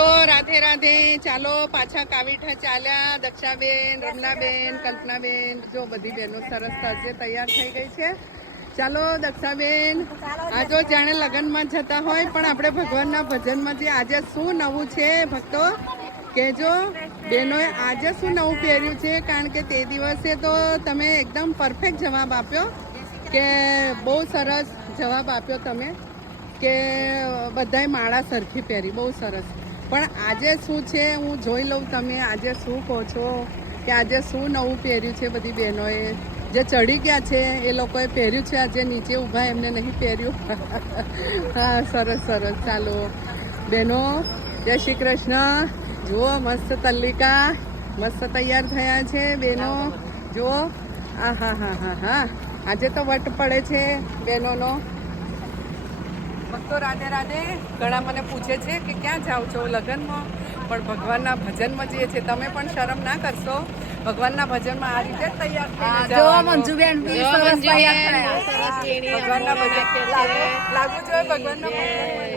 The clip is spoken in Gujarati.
ભક્તો રાધે રાધે. ચાલો પાછા કાવીઠા ચાલ્યા. દક્ષાબેન, રમલાબેન, કલ્પનાબેન, જો બધી બહેનો સરસ સાજે તૈયાર થઈ ગઈ છે. ચાલો દક્ષાબેન, આજો જાણે લગ્નમાં જતા હોય પણ આપણે ભગવાનના ભજનમાંથી આજે શું નવું છે ભક્તો કહેજો. બહેનોએ આજે શું નવું પહેર્યું છે, કારણ કે તે દિવસે તો તમે એકદમ પરફેક્ટ જવાબ આપ્યો કે બહુ સરસ જવાબ આપ્યો તમે કે બધાએ માળા સરખી પહેરી, બહુ સરસ. પણ આજે શું છે હું જોઈ લઉં, તમે આજે શું કહો છો કે આજે શું નવું પહેર્યું છે. બધી બહેનોએ જે ચડી ગયા છે એ લોકોએ પહેર્યું છે, આજે નીચે ઊભા એમને નહીં પહેર્યું. હા સરસ સરસ. ચાલો બહેનો, જય શ્રી કૃષ્ણ. જુઓ મસ્ત તલ્લિકા મસ્ત તૈયાર થયા છે બહેનો. જુઓ આ હા હા હા હા, આજે તો વટ પડે છે બહેનોનો. ભક્તો રાધે રાધે. ઘણા મને પૂછે છે કે ક્યાં જાઓ છો લગ્નમાં, પણ ભગવાનના ભજનમાં જઈએ છીએ. તમે પણ શરમ ના કરશો, ભગવાનના ભજનમાં આ રીતે જ તૈયાર થઈને જવાનું. મંજુબેન ભગવાનના ભજન લાગુ જોઈએ ભગવાનના ભજન.